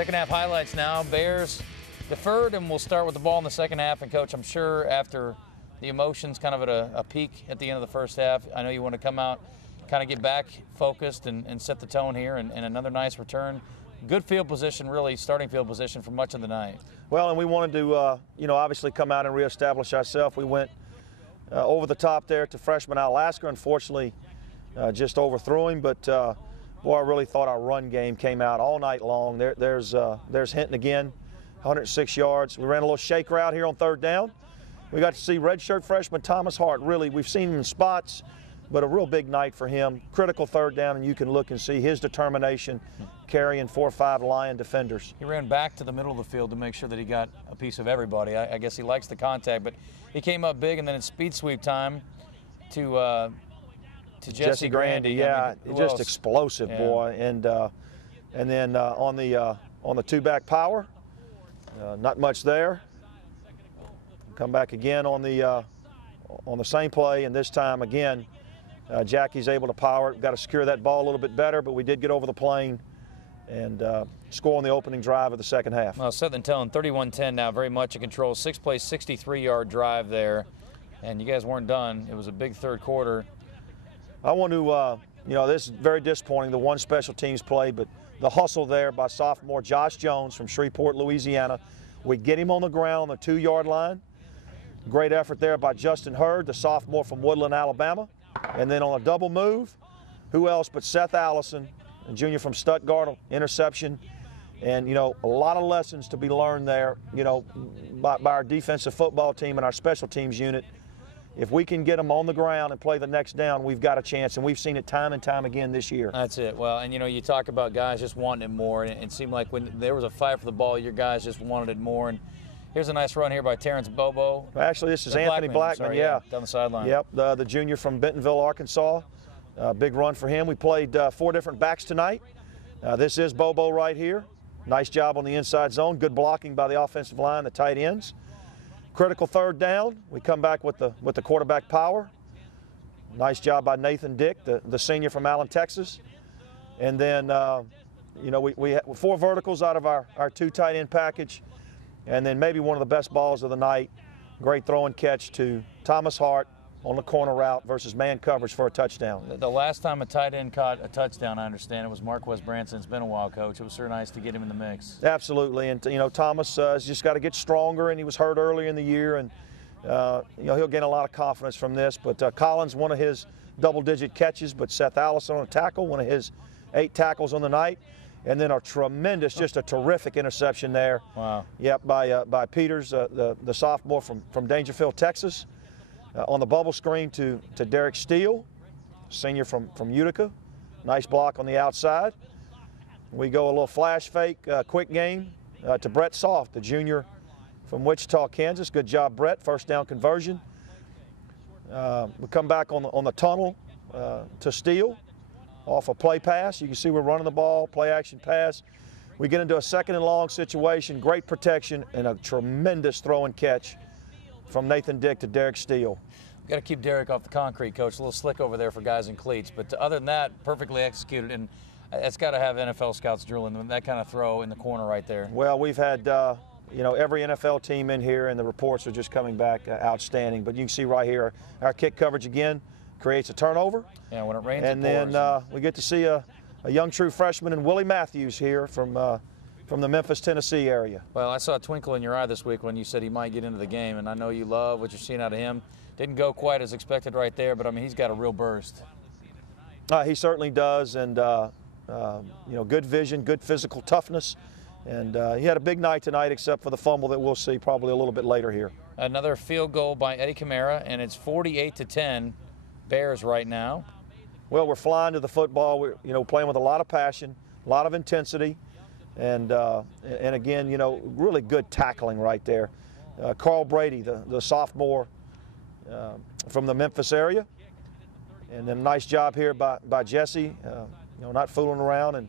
Second half highlights now. Bears deferred, and we'll start with the ball in the second half. And, Coach, I'm sure after the emotions kind of at a peak at the end of the first half, I know you want to come out, kind of get back focused and set the tone here, and another nice return. Good field position, really, starting field position for much of the night. Well, and we wanted to, obviously come out and reestablish ourselves. We went over the top there to freshman Alaska. Unfortunately, just overthrew him. But, boy, I really thought our run game came out all night long. There's Hinton again, 106 yards. We ran a little shake route here on third down. We got to see redshirt freshman Thomas Hart. Really, we've seen him in spots, but a real big night for him. Critical third down, and you can look and see his determination carrying 4 or 5 Lion defenders. He ran back to the middle of the field to make sure that he got a piece of everybody. I guess he likes the contact, but he came up big, and then in speed sweep time to Jesse Grandy. Yeah, I mean, just explosive, boy. And then on the two-back power, not much there. Come back again on the same play, and this time again, Jackie's able to power it. Got to secure that ball a little bit better, but we did get over the plane and score on the opening drive of the second half. Well, Southern Tone, 31-10 now, very much in control. 6-play, 63-yard drive there, and you guys weren't done. It was a big third quarter. I want to, this is very disappointing, the one special teams play, but the hustle there by sophomore Josh Jones from Shreveport, Louisiana. We get him on the ground on the 2-yard line. Great effort there by Justin Hurd, the sophomore from Woodland, Alabama. And then on a double move, who else but Seth Allison, a junior from Stuttgart, interception. And, a lot of lessons to be learned there, by our defensive football team and our special teams unit. If we can get them on the ground and play the next down, we've got a chance, and we've seen it time and time again this year. That's it. Well, and, you talk about guys just wanting it more, and it seemed like when there was a fight for the ball, your guys just wanted it more. And here's a nice run here by Terrence Bobo. Actually, this is Anthony Blackman, yeah. Down the sideline. Yep, the junior from Bentonville, Arkansas. Big run for him. We played 4 different backs tonight. This is Bobo right here. Nice job on the inside zone. Good blocking by the offensive line, the tight ends. Critical third down. We come back with the quarterback power. Nice job by Nathan Dick, the senior from Allen, Texas. And then, we had 4 verticals out of our 2 tight end package. And then maybe one of the best balls of the night, great throw and catch to Thomas Hart on the corner route versus man coverage for a touchdown. The last time a tight end caught a touchdown, I understand, it was Marquez Branson. It's been a while, Coach. It was sure nice to get him in the mix. Absolutely. And, Thomas has just got to get stronger, and he was hurt earlier in the year. And, he'll gain a lot of confidence from this. But Collins, one of his double-digit catches, but Seth Allison on a tackle, one of his 8 tackles on the night. And then a tremendous, just a terrific interception there. Wow. Yep, by Peters, the sophomore from Dangerfield, Texas. On the bubble screen to Derek Steele, senior from Utica. Nice block on the outside. We go a little flash fake, quick game to Brett Soft, the junior from Wichita, Kansas. Good job, Brett. First down conversion. We come back on the tunnel to Steele. Off a play pass. You can see we're running the ball, play action pass. We get into a 2nd and long situation, great protection, and a tremendous throw and catch from Nathan Dick to Derek Steele. Got to keep Derek off the concrete, Coach. A little slick over there for guys in cleats. But other than that, perfectly executed. And it's got to have NFL scouts drilling that kind of throw in the corner right there. Well, we've had, every NFL team in here, and the reports are just coming back outstanding. But you can see right here, our kick coverage again creates a turnover. Yeah, when it rains, and then we get to see a young true freshman in Willie Matthews here from the Memphis, Tennessee area. Well, I saw a twinkle in your eye this week when you said he might get into the game, and I know you love what you're seeing out of him. Didn't go quite as expected right there, but, I mean, he's got a real burst. He certainly does, and, good vision, good physical toughness. And he had a big night tonight except for the fumble that we'll see probably a little bit later here. Another field goal by Eddie Camara, and it's 48-10. Bears right now. Well, we're flying to the football. We're playing with a lot of passion, a lot of intensity, and again, really good tackling right there. Carl Brady, the sophomore from the Memphis area, and then a nice job here by Jesse. Not fooling around and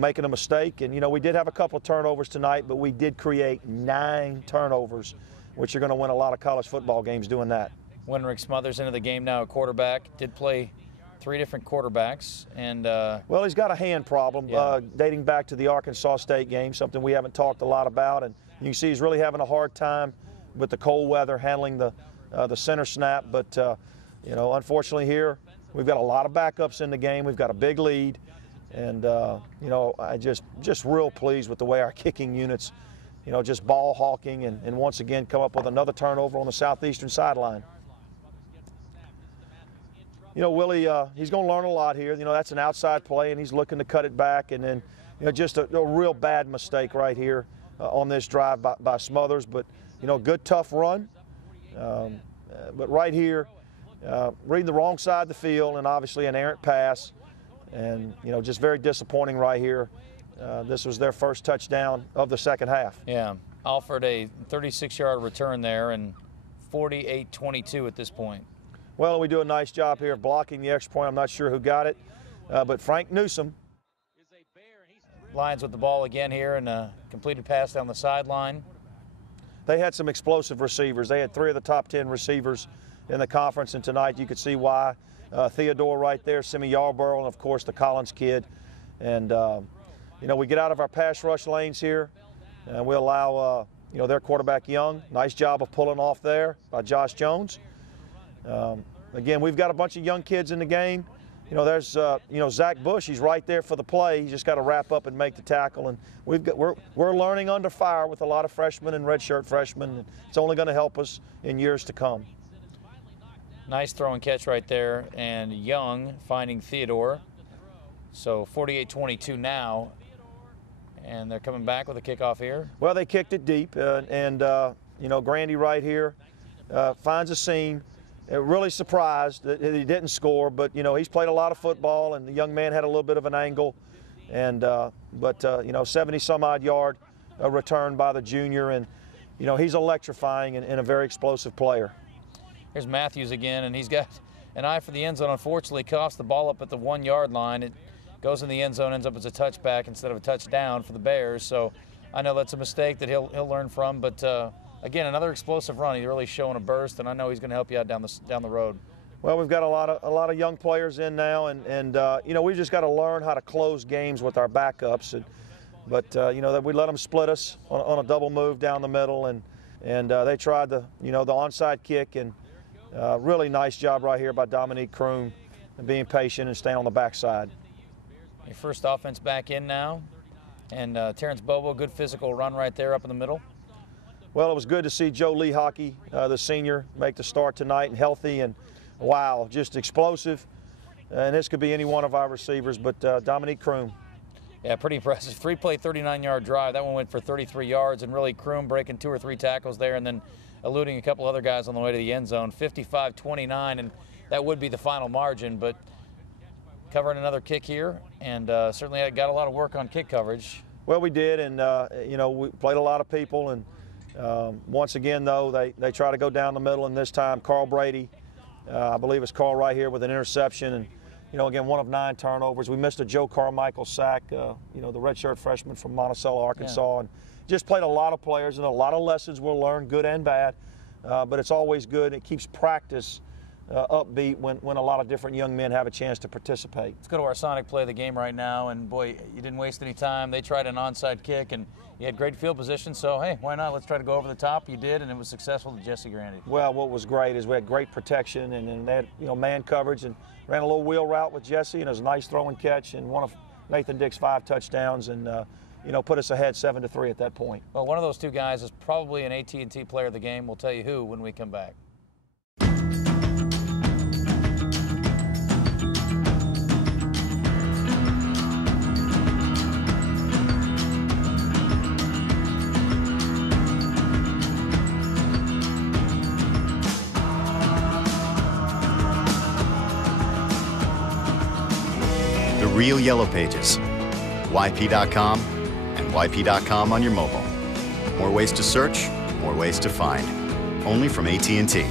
making a mistake. And we did have a couple of turnovers tonight, but we did create 9 turnovers, which are going to win a lot of college football games doing that. Winrick Smothers into the game now at quarterback. Did play 3 different quarterbacks. And well, he's got a hand problem dating back to the Arkansas State game, something we haven't talked a lot about. And you can see he's really having a hard time with the cold weather handling the center snap. But, you know, unfortunately here, we've got a lot of backups in the game. We've got a big lead. And, you know, I just real pleased with the way our kicking units, you know, just ball hawking and once again come up with another turnover on the southeastern sideline. You know, Willie, he's going to learn a lot here. You know, that's an outside play, and he's looking to cut it back. And then, you know, just a real bad mistake right here on this drive by Smothers. But, you know, good, tough run. But right here, reading the wrong side of the field and obviously an errant pass. And, you know, just very disappointing right here. This was their first touchdown of the second half. Yeah, offered a 36-yard return there and 48-22 at this point. Well, we do a nice job here of blocking the extra point. I'm not sure who got it, but Frank Newsom. Lions with the ball again here and a completed pass down the sideline. They had some explosive receivers. They had 3 of the top 10 receivers in the conference, and tonight you could see why. Theodore right there, Simi Yarborough, and of course the Collins kid. And you know, we get out of our pass rush lanes here, and we allow you know, their quarterback Young. Nice job of pulling off there by Josh Jones. Again, we've got a bunch of young kids in the game. You know, there's you know, Zach Bush. He's right there for the play. He's just got to wrap up and make the tackle. And we're learning under fire with a lot of freshmen and redshirt freshmen. It's only going to help us in years to come. Nice throw and catch right there, and Young finding Theodore. So 48-22 now, and they're coming back with a kickoff here. Well, they kicked it deep, and you know, Grandy right here finds a seam. Really surprised that he didn't score, but you know, he's played a lot of football, and the young man had a little bit of an angle, and but you know, 70-some-odd yard return by the junior, and you know, he's electrifying and a very explosive player. Here's Matthews again, and he's got an eye for the end zone. Unfortunately, coughs the ball up at the 1-yard line. It goes in the end zone, ends up as a touchback instead of a touchdown for the Bears. So I know that's a mistake that he'll learn from. But again, another explosive run. He's really showing a burst, and I know he's going to help you out down the road. Well, we've got a lot of young players in now, and you know, we've just got to learn how to close games with our backups. But you know, that we let them split us on a double move down the middle, and they tried the onside kick, and really nice job right here by Dominique Kroom, being patient and staying on the backside. Your first offense back in now, and Terrence Bobo, good physical run right there up in the middle. Well, it was good to see Joe Lee Hockey, the senior, make the start tonight and healthy, and wow, just explosive. And this could be any one of our receivers, but Dominique Kroom. Yeah, pretty impressive. 3-play, 39-yard drive. That one went for 33 yards, and really Kroom breaking 2 or 3 tackles there, and then eluding a couple other guys on the way to the end zone. 55-29, and that would be the final margin, but covering another kick here, and certainly I got a lot of work on kick coverage. Well, we did, and you know, we played a lot of people, and once again, though, they try to go down the middle, and this time Carl Brady, I believe it's Carl right here with an interception, and you know, again, 1 of 9 turnovers. We missed a Joe Carmichael sack, you know, the redshirt freshman from Monticello, Arkansas, and just played a lot of players and a lot of lessons we'll learn, good and bad. But it's always good. It keeps practice upbeat when a lot of different young men have a chance to participate. Let's go to our Sonic play of the game right now, and boy, you didn't waste any time. They tried an onside kick, and you had great field position, so hey, why not? Let's try to go over the top. You did, and it was successful to Jesse Grandy. Well, what was great is we had great protection, and they had, you know, man coverage, and ran a little wheel route with Jesse, and it was a nice throw and catch, and one of Nathan Dick's 5 touchdowns, and you know, put us ahead 7-3 at that point. Well, one of those 2 guys is probably an AT&T player of the game. We'll tell you who when we come back. The Real Yellow Pages, YP.com, and YP.com on your mobile. More ways to search, more ways to find. Only from AT&T.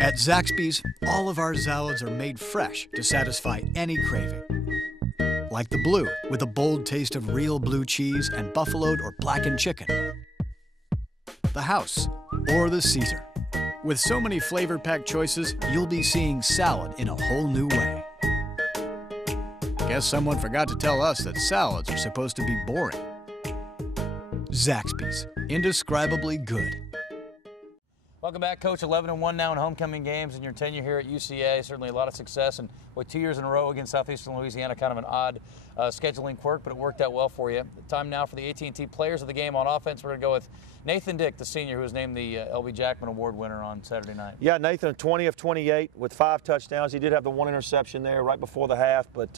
At Zaxby's, all of our salads are made fresh to satisfy any craving. Like the blue, with a bold taste of real blue cheese and buffaloed or blackened chicken. The house, or the Caesar, With so many flavor-packed choices, you'll be seeing salad in a whole new way. Guess someone forgot to tell us that salads are supposed to be boring. Zaxby's, indescribably good. Welcome back, Coach. 11-1 now in homecoming games in your tenure here at UCA. Certainly a lot of success, and with 2 years in a row against Southeastern Louisiana, kind of an odd scheduling quirk, but it worked out well for you. Time now for the AT&T players of the game. On offense, we're going to go with Nathan Dick, the senior, who was named the L.B. Jackman Award winner on Saturday night. Yeah, Nathan, 20 of 28 with 5 touchdowns. He did have the 1 interception there right before the half, but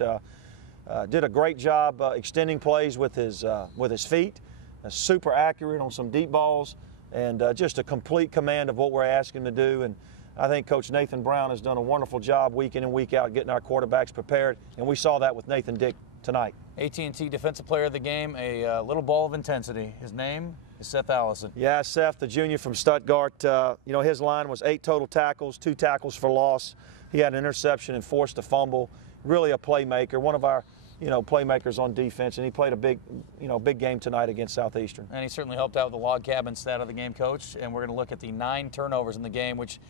did a great job extending plays with his feet. Super accurate on some deep balls, and just a complete command of what we're asking him to do. And I think Coach Nathan Brown has done a wonderful job week in and week out getting our quarterbacks prepared, and we saw that with Nathan Dick tonight. AT&T Defensive Player of the Game, a little ball of intensity. His name is Seth Allison. Yeah, Seth, the junior from Stuttgart. You know, his line was 8 total tackles, 2 tackles for loss. He had an interception and forced a fumble. Really a playmaker, one of our playmakers on defense, and he played a big game tonight against Southeastern. And he certainly helped out with the log cabin stat of the game, Coach. And we're going to look at the 9 turnovers in the game, which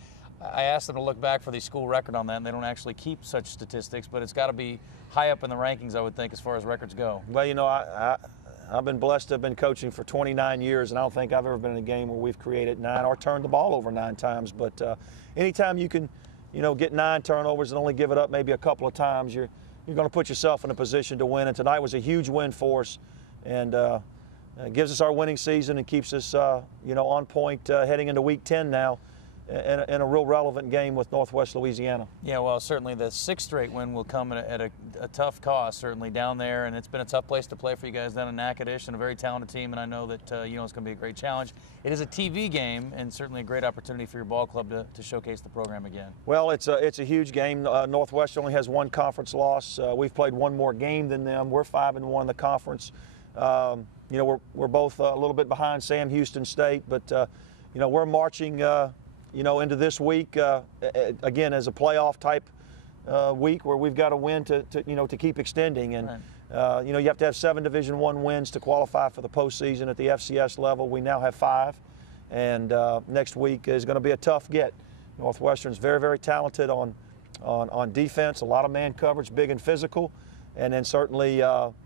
I asked them to look back for the school record on that, and they don't actually keep such statistics, but it's got to be high up in the rankings, I would think, as far as records go. Well, you know, I've been blessed to have been coaching for 29 years, and I don't think I've ever been in a game where we've created 9 or turned the ball over 9 times. But anytime you can, get 9 turnovers and only give it up maybe a couple of times, you're going to put yourself in a position to win. And tonight was a huge win for us, and gives us our winning season and keeps us, on point heading into Week 10 now in a real relevant game with Northwest Louisiana. Yeah, well, certainly the 6th straight win will come at a tough cost, certainly down there, and it's been a tough place to play for you guys down in Natchitoches, and a very talented team, and I know that it's going to be a great challenge. It is a TV game, and certainly a great opportunity for your ball club to showcase the program again. Well, it's a huge game. Northwest only has 1 conference loss. We've played 1 more game than them. We're 5-1 in the conference. We're both a little bit behind Sam Houston State, but we're marching into this week, again, as a playoff type week where we've got to win to keep extending. And, right. You have to have 7 Division I wins to qualify for the postseason at the FCS level. We now have 5. And next week is going to be a tough get. Northwestern's very, very talented on defense, a lot of man coverage, big and physical. And then certainly,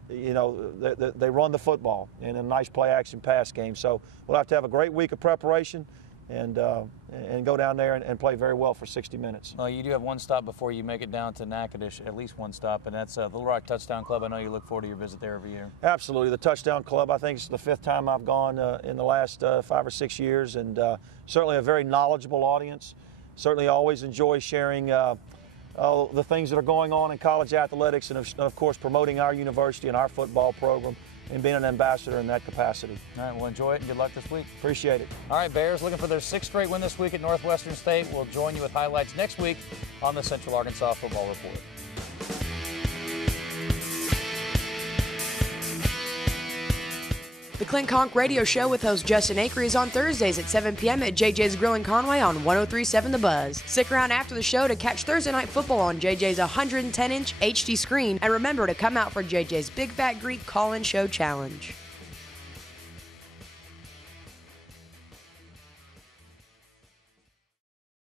they run the football in a nice play-action pass game. So we'll have to have a great week of preparation and go down there and play very well for 60 minutes. Well, you do have 1 stop before you make it down to Natchitoches, at least 1 stop, and that's the Little Rock Touchdown Club. I know you look forward to your visit there every year. Absolutely. The Touchdown Club, I think it's the 5th time I've gone in the last 5 or 6 years, and certainly a very knowledgeable audience. Certainly always enjoy sharing the things that are going on in college athletics, and of course promoting our university and our football program and being an ambassador in that capacity. All right, well, enjoy it and good luck this week. Appreciate it. All right, Bears looking for their 6th straight win this week at Northwestern State. We'll join you with highlights next week on the Central Arkansas Football Report. The Clint Conque Radio Show with host Justin Acri is on Thursdays at 7 p.m. at JJ's Grill in Conway on 103.7 The Buzz. Stick around after the show to catch Thursday Night Football on JJ's 110-inch HD screen, and remember to come out for JJ's Big Fat Greek Call-In Show Challenge.